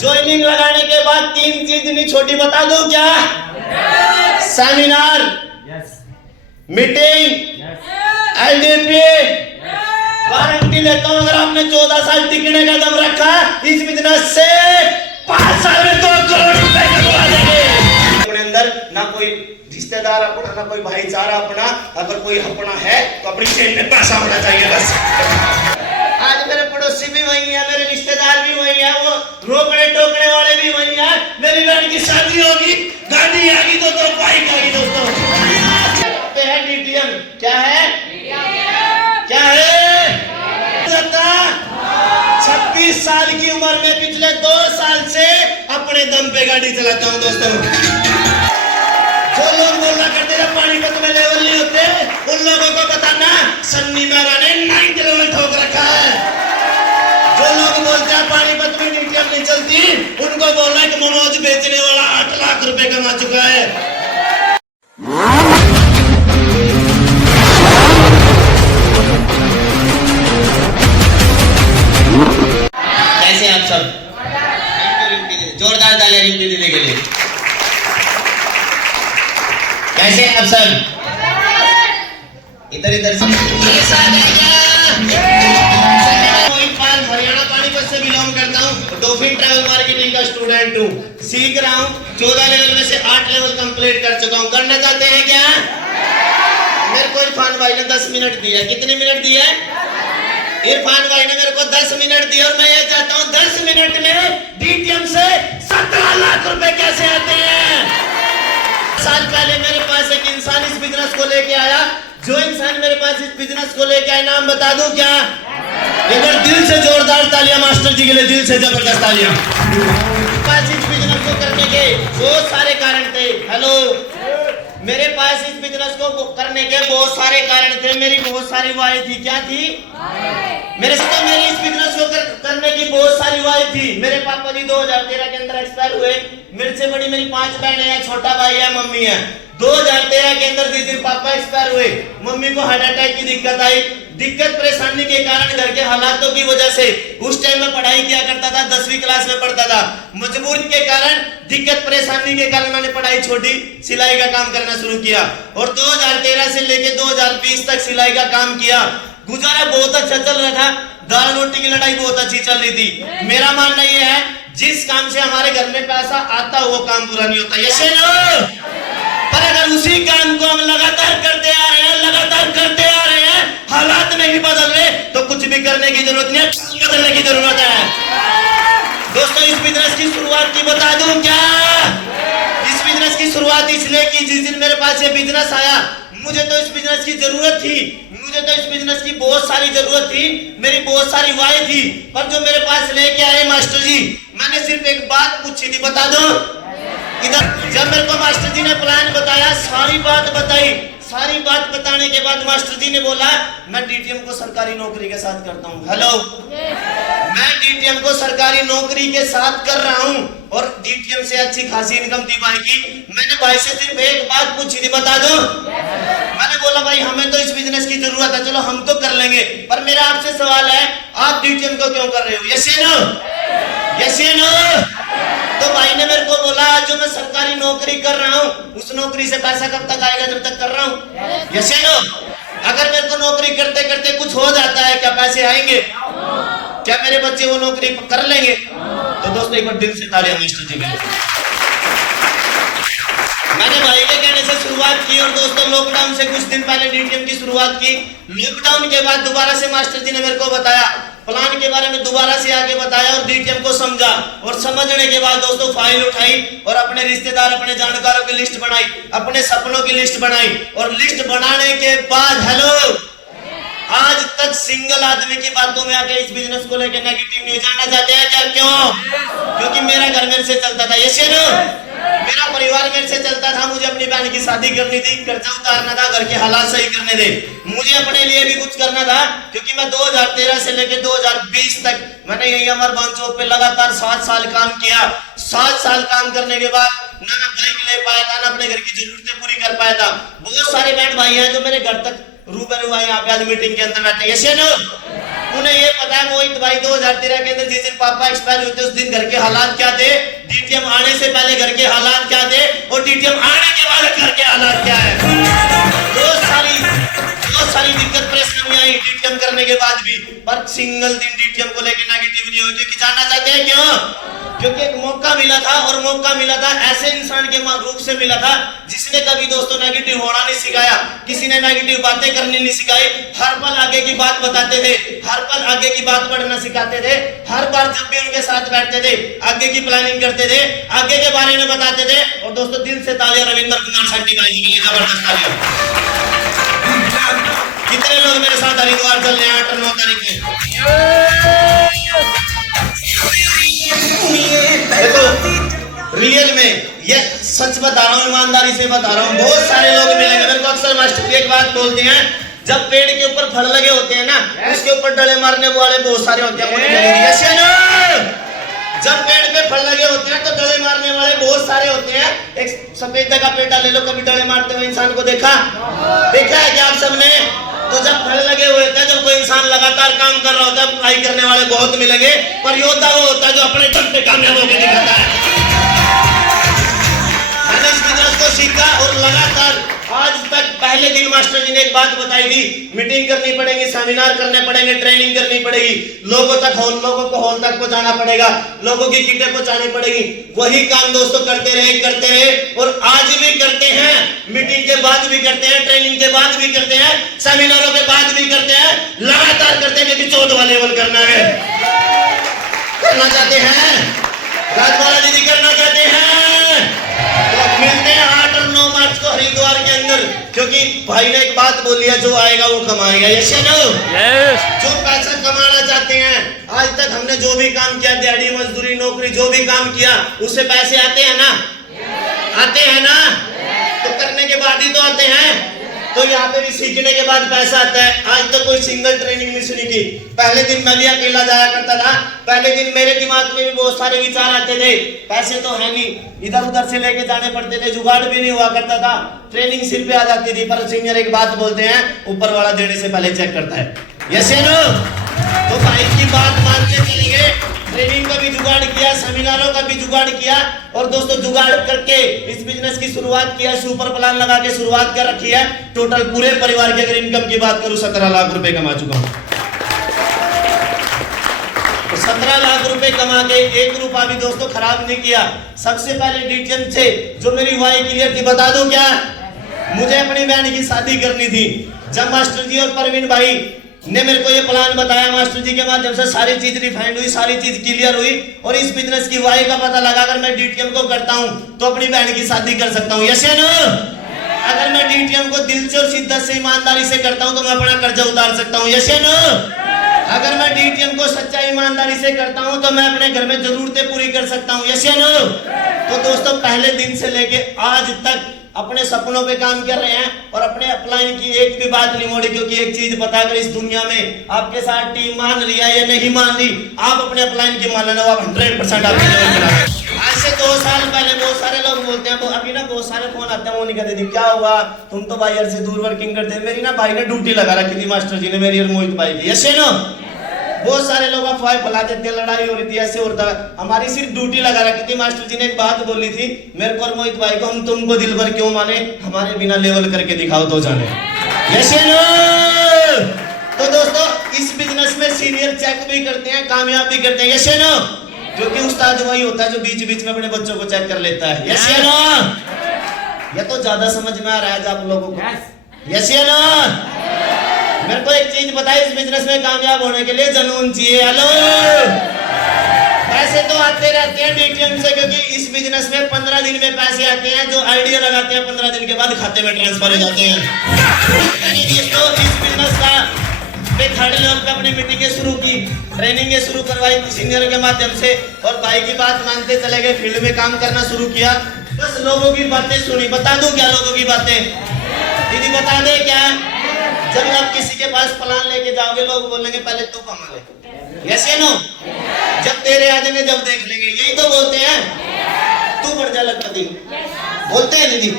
Joining लगाने के बाद 3 चीज नहीं छोटी बता दो क्या? सेमिनार, मीटिंग, एलडीपी, गारंटी लेता हूं अगर आपने 14 साल टिकने का दम रखा इस बिजनेस से 5 साल में 2 करोड़ रुपए कमा देंगे। अपने अंदर ना कोई रिश्तेदार अपना, ना कोई भाईचारा अपना, अगर कोई अपना है तो अपनी जेब में पैसा होना चाहिए बस। आज मेरे पड़ोसी भी वही है, मेरे रिश्तेदार भी वही है, वो रोकने टोकने वाले भी वही है। मेरी बहन की शादी होगी, गाड़ी आएगी तो बाइक आएगी दोस्तों। है डीटीएम, क्या है? क्या है? 26 साल की उम्र में पिछले 2 साल से अपने दम पे गाड़ी चलाता हूं दोस्तों। जो लोग बोलना करते हैं पानीपत में लेवल नहीं होते, उन लोगों को बताना सन्नी मेहरा ने 9th लेवल ठोक रखा है। जो लोग बोलते हैं पानीपत में डीटीएम नहीं चलती, उनको बोलना कि मोमोज बेचने वाला 8 लाख रुपए कमा चुका है। कैसे आप सब? जोरदार तालियां रिंकी दीदी के लिए। कैसे आप सब? इधर इधर से हरियाणा पानीपत से बिलोंग करता हूँ। डॉल्फिन ट्रैवल मार्केटिंग का स्टूडेंट हूँ, सीख रहा हूँ। 14 लेवल में से 8 लेवल कंप्लीट कर चुका हूँ। करना चाहते हैं क्या? मेरे को इरफान भाई ने 10 मिनट दिया। कितने मिनट दिया? इरफान भाई ने मेरे को 10 मिनट दिया और मैं ये चाहता हूँ 10 मिनट में डीटीएम से 17 लाख रुपए कैसे आते हैं। साल पहले मेरे पास एक इंसान इस बिजनेस को लेके आया। जो इंसान मेरे पास इस बिजनेस को लेके आया, नाम बता दूं क्या? एक बार दिल से जोरदार तालियां मास्टर जी के लिए, दिल से जबरदस्त तालियां। पास इस बिजनेस को करने के बहुत सारे कारण थे। हेलो, मेरे पास इस बिजनेस को करने के बहुत सारे कारण थे। मेरी बहुत सारी वाय थी। क्या थी? मेरे इस बिजनेस को करने की बहुत सारी वाय थी। मेरे पापा जी 2013 के अंदर एक्सपायर हुए। मेरे से बड़ी मेरी 5 बहनें हैं, छोटा भाई है, मम्मी है। 2013 के अंदर जिस दिन पापा एक्सपायर हुए, मम्मी को हार्ट अटैक की दिक्कत आई। दिक्कत परेशानी के कारण घर के हालातों की वजह से उस टाइम में पढ़ाई किया करता था, 10वीं क्लास में पढ़ता था। मजबूरी के कारण, दिक्कत परेशानी के कारण मैंने पढ़ाई छोड़ी, सिलाई का काम करना शुरू किया और 2013 से लेके 2020 तक सिलाई का काम किया। गुजारा बहुत अच्छा चल रहा था, दाल रोटी की लड़ाई बहुत अच्छी चल रही थी। मेरा मानना यह है जिस काम से हमारे घर में पैसा आता वो काम पूरा नहीं होता। Yes no? पर अगर उसी काम को हम लगातार करते आ रहे हैं, लगातार करते आ रहे हैं, हालात नहीं बदल रहे तो कुछ भी करने की जरूरत नहीं है, बदलने की जरूरत है। दोस्तों, इस बिजनेस की शुरुआत की बता दूं क्या? इस बिजनेस की शुरुआत इसलिए की जिस दिन मेरे पास ये बिजनेस आया, मुझे तो इस बिजनेस की जरूरत थी। मुझे तो इस बिजनेस की बहुत सारी जरूरत थी, मेरी बहुत सारी वाय थी। पर जो मेरे पास लेके आए मास्टर जी, मैंने सिर्फ एक बात पूछी थी, बता दो इधर। जब मेरे को मास्टर जी ने प्लान बताया, सारी बात बताई, सारी बात बताने के बाद मास्टर जी ने बोला मैं डीटीएम को सरकारी नौकरी के साथ करता हूँ। हेलो, मैं डीटीएम को सरकारी नौकरी के साथ कर रहा हूँ और डीटीएम से अच्छी खासी इनकम थी भाई की। मैंने भाई से सिर्फ एक बात पूछी थी, बता दो। मैंने बोला भाई हमें तो इस बिजनेस की जरूरत है, चलो हम तो कर लेंगे, पर मेरा आपसे सवाल है, आप डीटीएम को क्यों कर रहे हो? यस या नो? यस या नो? तो भाई ने मेरे को बोला जो मैं सरकारी नौकरी कर रहा हूँ, उस नौकरी से पैसा कब तक आएगा जब तक कर रहा हूँ। यस या नो? अगर मेरे को नौकरी करते करते कुछ हो जाता है, क्या पैसे आएंगे? क्या मेरे बच्चे वो नौकरी कर लेंगे? तो दोस्तों एक बार दिल से तालियां मास्टर जी के लिए। मैंने भाई के कहने से शुरुआत की और दोस्तों लॉकडाउन से कुछ दिन पहले डीटीएम की शुरुआत की। लॉकडाउन के बाद दोबारा से मास्टर जी ने मेरे को बताया, प्लान के बारे में दोबारा से आगे बताया और डीटीएम को समझा और समझने के बाद दोस्तों फाइल उठाई और अपने रिश्तेदार, अपने जानकारों की लिस्ट बनाई, अपने सपनों की लिस्ट बनाई और लिस्ट बनाने के बाद हेलो, आज तक सिंगल आदमी की बातों में आके इस बिजनेस को लेकर नेगेटिव न्यूज जानना चाहते हैं क्या? क्यों? क्योंकि मेरा घर मेरे से चलता था। यस या नो? मेरा परिवार मेरे से चलता था। मुझे अपनी बहन की शादी करनी थी, कर्जा उतारना था, घर के हालात सही करने थे, मुझे अपने लिए भी कुछ करना था। क्योंकि मैं 2013 से लेकर 2020 तक मैंने यही अमर बन चौक पे लगातार 7 साल काम किया। 7 साल काम करने के बाद ना बाइक ले पाया था, ना अपने घर की जरूरतें पूरी कर पाया था। बहुत सारे बहन भाई हैं जो मेरे घर तक रूबरू आए, यहाँ पे आज मीटिंग के अंदर बैठे। यस या नो? उन्हें ये पता है मोहित भाई 2013 के अंदर जिस दिन पापा एक्सपायर हुए थे उस दिन घर के हालात क्या थे, डीटीएम आने से पहले घर के हालात क्या थे और डीटीएम आने के बाद घर के हालात क्या है। बहुत सारी दिक्कत परेशानी आई डीटीएम करने के बाद भी, पर सिंगल दिन डीटीएम को लेकर नेगेटिव नहीं हुई। क्योंकि जानना चाहते हैं क्यों? क्योंकि एक मौका मिला था और मौका मिला था ऐसे इंसान के रूप से मिला था जिसने कभी दोस्तों नेगेटिव होना नहीं सिखाया, किसी ने नेगेटिव बातें करनी नहीं सिखाई, हर पल आगे की बात बताते थे, हर पल आगे की बात पढ़ना सिखाते थे, हर बार जब भी उनके साथ बैठते थे आगे की प्लानिंग करते थे, आगे के बारे में बताते थे। और दोस्तों दिल से तालियां रविंद्र कुमार शेट्टी भाई जी के लिए, जबरदस्त तालियां। कितने लोग मेरे साथ हरिद्वार चल रहे हैं 8 और 9 तारीख में? देखो रियल में ये सच बता रहा हूँ, ईमानदारी से बता रहा हूँ, बहुत सारे लोग मिलेंगे मेरे को। अक्सर मास्टर एक बात बोलते हैं, जब पेड़ के ऊपर फल लगे होते हैं ना उसके ऊपर डले मारने वाले बहुत सारे होते हैं। जब पेड़ पे फल लगे होते हैं तो डले मारने वाले बहुत सारे होते हैं। एक सफेद का पेड़ ले लो, कभी डले मारते हुए इंसान को देखा है क्या आप सबने? तो जब फल लगे हुए थे, जब कोई इंसान लगातार काम कर रहा होता है, बुराई करने वाले बहुत मिलेंगे, पर योद्धा वो होता है जो अपने दम पे कामयाब होकर दिखाता है। मैंने इस बिजनेस को सीखा और लगातार आज तक पहले दिन मास्टर जी ने एक बात बताई थी, मीटिंग करनी पड़ेगी, सेमिनार करने पड़ेंगे, ट्रेनिंग करनी पड़ेगी, लोगों को हॉल तक पहुंचाना पड़ेगा, लोगों की किटें पहुंचानी पड़ेगी। वही काम दोस्तों करते रहे और आज भी करते हैं, मीटिंग के बाद भी करते हैं, ट्रेनिंग के बाद भी करते हैं, सेमिनारों के बाद भी करते हैं, लगातार करते हैं क्योंकि 14वां लेवल करना है। करना चाहते हैं राजवाला दीदी, करना चाहते हैं तो मिलते हैं 8 और 9 मार्च को हरिद्वार के अंदर। क्योंकि भाई ने एक बात बोली है, जो आएगा वो कमाएगा। यस या नो? जो पैसा कमाना चाहते हैं, आज तक हमने जो भी काम किया, दिहाड़ी मजदूरी नौकरी जो भी काम किया, उससे पैसे आते हैं ना? आते हैं ना? तो करने के बाद ही तो आते हैं। तो यहाँ पे भी सीखने के बाद पैसा आता है। आज तक कोई सिंगल ट्रेनिंग मिस नहीं की। पहले दिन मैं भी अकेला जाया करता था, पहले दिन मेरे दिमाग में भी बहुत सारे विचार आते थे, पैसे तो है नहीं, इधर उधर से लेके जाने पड़ते थे, जुगाड़ भी नहीं हुआ करता था, ट्रेनिंग सिर पे आ जाती थी। पर सीनियर एक बात बोलते हैं, ऊपर वाला देने से पहले चेक करता है। यस या नो? तो भाई की बात मानते चलेंगे, ट्रेनिंग का भी जुगाड़ किया, सेमिनारों का भी जुगाड़ किया और दोस्तों जुगाड़ करके इस बिजनेस की शुरुआत किया, सुपर प्लान लगा के शुरुआत कर रखी है। टोटल पूरे परिवार की अगर इनकम की बात करूं 17 लाख रुपए कमा चुका हूं। 17 लाख रुपए कमा के 1 रुपया भी दोस्तों खराब नहीं किया। सबसे पहले डीटीएम से जो मेरी वाई क्लियर थी, बता दूं क्या? मुझे अपनी बहन की शादी करनी थी। जब मास्टर जी और परवीन भाई ने मेरे को ये प्लान बताया, मास्टर जी के माध्यम से सारी चीज रिफाइंड हुई, सारी चीज क्लियर हुई और इस बिजनेस की वाई का पता लगा, अगर मैं डीटीएम को करता हूं तो अपनी बहन की शादी कर सकता हूं। यस या नो? अगर मैं डीटीएम को दिल से और शिद्दत से ईमानदारी से करता हूं तो मैं अपना कर्जा उतार सकता हूं। यस या नो? अगर मैं डीटीएम को सच्चाई ईमानदारी से करता हूं तो मैं अपने घर में जरूरतें पूरी कर सकता हूं। यस या नो? तो दोस्तों पहले दिन से लेके आज तक अपने सपनों पे काम कर रहे हैं और अपने अपलाइन की एक भी बात नहीं मोड़ी। क्योंकि एक चीज पता है, अगर इस दुनिया में आपके साथ टीम मान रही है या नहीं मान रही, आप अपने अपलाइन की मान लेना, आप 100% आपके लेवल पर आ गए। आज से 2 साल पहले बहुत सारे लोग बोलते हैं, अभी ना बहुत सारे फोन आते हैं, वो नहीं कहते थे क्या हुआ तुम तो भाई यार से दूर वर्किंग करते हैं। मेरी ना भाई ने ड्यूटी लगा रखी थी मास्टर जी ने, मेरी और मोहित भाई की। यस या नो? बहुत सारे लोग अफवाह फैला देते हैं, लड़ाई हो रही थी, ऐसे होता है। हमारी सिर्फ ड्यूटी लगा रखी थी। मास्टर जी ने एक बात बोली थी मेरे को और मोहित भाई को, हम तुमको दिल भर क्यों माने, हमारे बिना लेवल करके दिखाओ तो जाने। यस या नो? तो दोस्तों इस बिजनेस में सीनियर चेक भी करते हैं, कामयाब भी करते हैं। यस या नो? क्योंकि उस्ताद वही होता है जो बीच बीच में अपने बच्चों को चेक कर लेता है। यस या नो? ये तो ज्यादा समझ में आ रहा है आप लोगों को। यस या नो? मेरे को एक चीज बताइए, इस बिजनेस में कामयाब होने के लिए जुनून चाहिए। हेलो, पैसे तो आते रहते हैं डीटीएम से, क्योंकि इस बिजनेस में 15 दिन में पैसे आते हैं। जो आइडिया लगाते हैं 15 दिन के बाद खाते में ट्रांसफर हो जाते हैं। तो इस बिजनेस का थर्ड लेवल पे अपनी मीटिंगें शुरू की, ट्रेनिंगें शुरू करवाई सीनियर के माध्यम से और भाई की बात मानते चले गए, फील्ड में काम करना शुरू किया। बस लोगों की बातें सुनी। बता दूं क्या लोगों की बातें? दीदी बता दे क्या? जब आप किसी के पास प्लान लेके जाओगे, लोग बोलेंगे पहले तू कमा ले। यस या नो? जब तेरे आ जाएंगे जब देख लेंगे, यही तो बोलते हैं। तू बढ़ जा लखपति, बोलते हैं दीदी,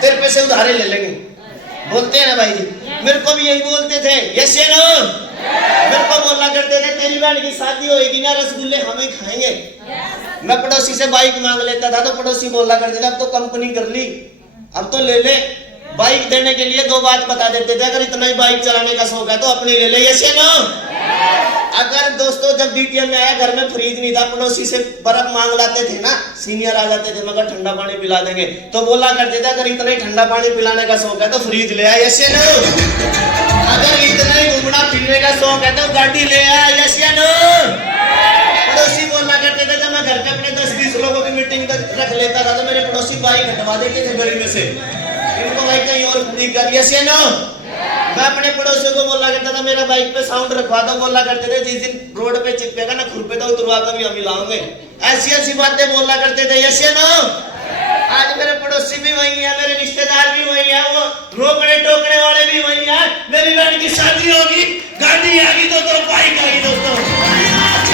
तेरे पैसे उधारे ले लेंगे, बोलते हैं ना भाई जी। मेरे को भी यही बोलते थे। यस या नो? मेरे को बोला करते थे तेरी बहन की शादी होगी ना रसगुल्ले हमें खाएंगे। मैं पड़ोसी से बाइक मांग लेता था तो पड़ोसी बोला करते थे अब तो कंपनी कर ली, अब तो ले ले। बाइक देने के लिए दो बात बता देते थे, अगर इतना ही बाइक चलाने का शौक है तो अपनी ले ले, यस या नो। अगर दोस्तों जब डीटीएम में आया घर में फ्रिज नहीं था, पड़ोसी से बर्फ मांग लाते थे ना, सीनियर आ जाते थे मगर ठंडा पानी पिला देंगे, तो बोला करते थे अगर इतना ही ठंडा पानी पिलाने का शौक है तो फ्रिज ले आया, यस या नो। अगर इतना ही घूमना फिरने का शौक है तो गाड़ी ले आया, यस या नो। पड़ोसी बोला करते थे जब मैं घर पे अपने 10-20 लोगों की मीटिंग रख लेता था तो मेरे पड़ोसी बाइक हटवा देते थे गली में से, इनको भाई कहीं और खड़ी कर, यस या नो। मैं अपने पड़ोसियों को बोला करता था मेरा बाइक पे साउंड रखवा दो, बोला करते थे जिस दिन रोड पे चिपकेगा ना खुरपे तो उतरवा कर भी हम मिलाओगे, ऐसी ऐसी बातें बोला करते थे, यस या नो। आज मेरे पड़ोसी भी वही है, मेरे रिश्तेदार भी वही है, वो रोकने टोकने वाले भी वही है। मेरी बहन की शादी होगी, गाड़ी आएगी तो बाइक आएगी दोस्तों।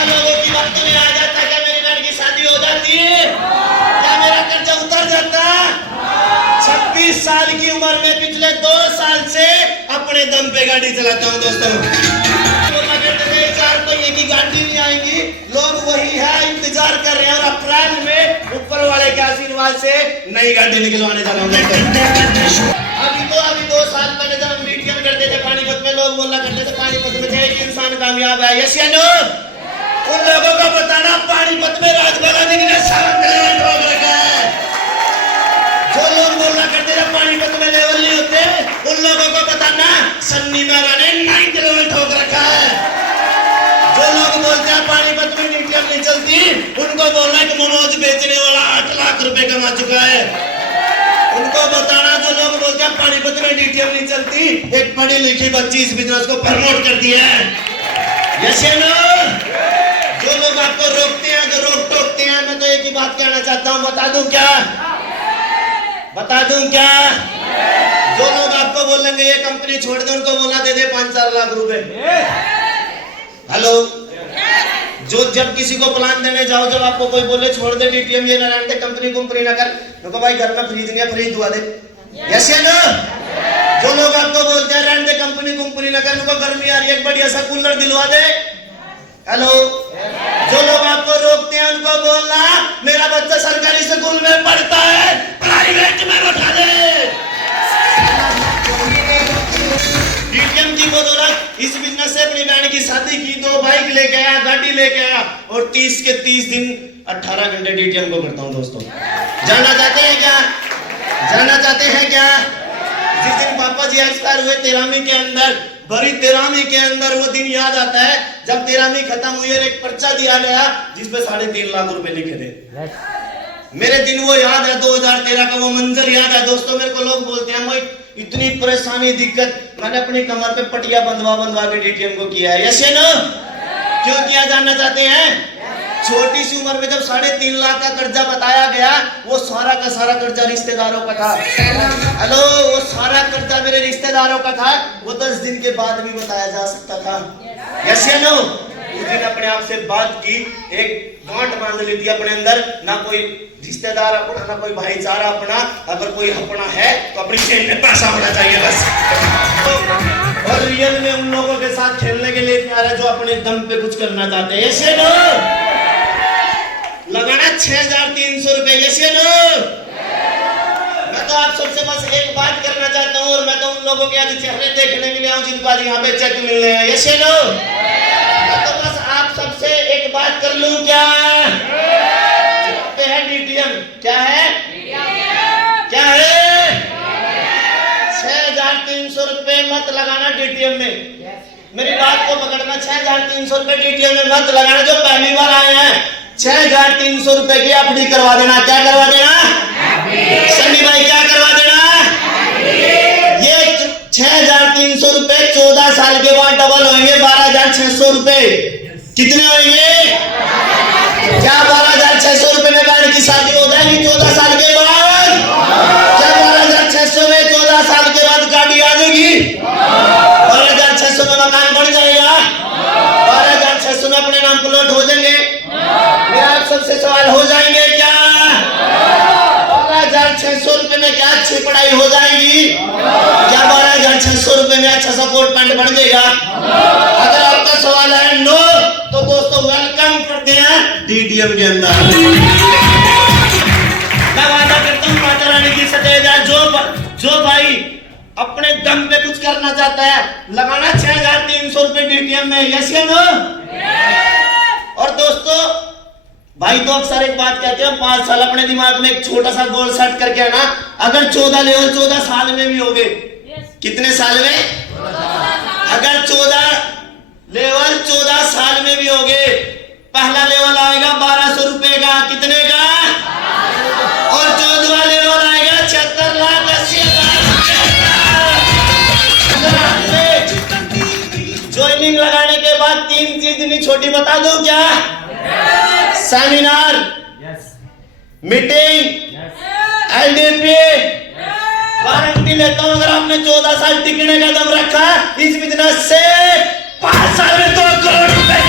लोगों की बातों में आ जाता क्या मेरी बहन की शादी हो जाती है, क्या मेरा कर्जा उतर जाता। 26 साल की उम्र में पिछले 2 साल से अपने दम पे गाड़ी चलाता हूँ दोस्तों। की गाड़ी नहीं आएगी, लोग वही है इंतजार कर रहे हैं और अप्रैल में ऊपर वाले के आशीर्वाद से नई गाड़ी निकलवाने जा रहा हूँ। अभी 2 साल पहले जब हम मीटिंग करते थे पानीपत में, लोग बोला करते थे पानीपत में एक इंसान कामयाब है, यस या नो। उन लोगों को बताना पानीपत में राजवाला जी ने ठोक रखा है। जो लोग बोला करते थे पानीपत में लेवल नहीं होते, उन लोगों को बताना सन्नी मेरा ने 9th लेवल ठोक रखा है। जो लोग बोलते हैं पानीपत में डीटीएम नहीं चलती, उनको बोलना कि मोमोज बेचने वाला 8 लाख रुपए कमा चुका है। उनको बताना जो लोग बोलते हैं पानीपत में डीटीएम नहीं चलती, एक पढ़ी लिखी बच्ची इस बिजनेस को प्रमोट करती है, यस या नो। जो लोग आपको रोकते हैं, जो रोक टोकते हैं, मैं तो एक ही बात कहना चाहता हूँ, बता दूं क्या, बता दूं क्या। जो लोग आपको बोलेंगे ये कंपनी छोड़ दे, उनको बोला दे दे 5-4 लाख रुपए। हेलो, जो जब किसी को प्लान देने जाओ, जब आपको कोई बोले छोड़ दे डीटीएम ये ना रहने दे, कंपनी ना कर, तो भाई घर में फ्रिज नहीं है, फ्रिज दुआ दे, यस या नो। जो लोग आपको बोलते हैं रहने दे कंपनी ना कर, उनको गर्मी आ रही है एक बढ़िया सा कूलर दिलवा दे। हेलो, जो लोग आपको रोकते हैं उनको बोलना मेरा बच्चा सरकारी स्कूल में पढ़ता है, प्राइवेट में बैठा दे। डीटीएम की बदौलत इस बिजनेस से अपनी बहन की शादी की, 2 बाइक लेके आया, गाड़ी लेके आया और 30 के 30 दिन 18 घंटे डीटीएम को करता हूँ दोस्तों। जाना चाहते हैं क्या, जाना चाहते हैं क्या। जिस दिन पापा जी एक्सपायर हुए 13वीं के अंदर, भरी 13वीं के अंदर वो दिन याद आता है जब 13वीं खत्म हुई और एक पर्चा दिया गया जिसपे 3.5 लाख रुपए लिखे थे। मेरे दिन वो याद है, 2013 का वो मंजर याद है दोस्तों। मेरे को लोग बोलते हैं मैं इतनी परेशानी दिक्कत, मैंने अपनी कमर पे पटिया बंधवा के डीटीएम को किया है, यस या नो। क्यों किया जानना चाहते हैं। छोटी सी उम्र में जब 3.5 लाख का कर्जा बताया गया, वो सारा का सारा कर्जा रिश्तेदारों का था। हेलो, वो सारा कर्जा मेरे रिश्तेदारों का था, वो 10 दिन के बाद भी बताया जा सकता था, यस या नो। उस दिन अपने आप से बात की, एक गांठ बांध ली थी अपने अंदर, ना कोई रिश्तेदार अपना, ना कोई भाईचारा अपना, अगर कोई अपना है तो अपनी जेब में पैसा होना चाहिए बस। और रियल में उन लोगों के साथ खेलने के लिए तैयार है जो अपने दम पे कुछ करना चाहते हैं, यस या नो। लगाना 6,300 रुपए, यस या नो। मैं तो आप सबसे बस एक बात करना चाहता हूँ, और मैं तो उन लोगों के आज चेहरे देखने के लिए आऊँ जिनको आज यहाँ पे चेक मिलने हैं, यस या नो। मैं तो बस आप सबसे एक बात कर लूं, क्या है डीटीएम, क्या है, क्या है। 6,300 रुपए मत लगाना डीटीएम में, मेरी बात को पकड़ना। 6,300 रुपए डीटीएम में मत लगाना। जो पहली बार आए हैं 6,300 रुपए की एफडी करवा देना। क्या करवा देना सन्नी भाई, क्या करवा देना। ये 6,300 रुपए 14 साल के बाद डबल होंगे 12,600 रुपए। कितने होंगे, क्या 12,600 रुपए में बहन की शादी हो जाएगी 14 साल के बाद। क्या 12,600 में 14 साल के बाद गाड़ी आ जाएगी। 12,600 में मकान बन जाएगा। 12,600 में अपने नाम प्लॉट हो जाएंगे। मेरा आप सबसे सवाल, हो जाएंगे क्या। 12,600 रुपए में क्या अच्छी पढ़ाई हो जाएगी। क्या 12,600 रुपए में अच्छा सा कोट पैंट बन जाएगा। अगर आपका सवाल है नो, तो दोस्तों वेलकम करते हैं डीडीएम के अंदर। मैं वादा करता हूँ माता रानी की सतेज है, जो भाई अपने दम पे कुछ करना चाहता है लगाना 6300 रुपए डीडीएम में, यस या नो? और दोस्तों भाई तो अक्सर एक बात कहते हैं 5 साल अपने दिमाग में एक छोटा सा गोल सेट करके आना, अगर 14 लेवल 14 साल में भी हो गए, कितने साल में? अगर 14 लेवल 14 साल में भी हो गए, पहला लेवल आएगा 1200 रुपए का, कितने का? और 14वां लेवल आएगा 76,80,000। ज्वाइनिंग लगाने के बाद 3 चीज नहीं छोटी, बता दो क्या? सेमिनार, मीटिंग, एलडीपी, गारंटी लेता हूं अगर आपने 14 साल टिकने का दम रखा इस बिजनेस से 5 साल में 2 करोड़ रुपए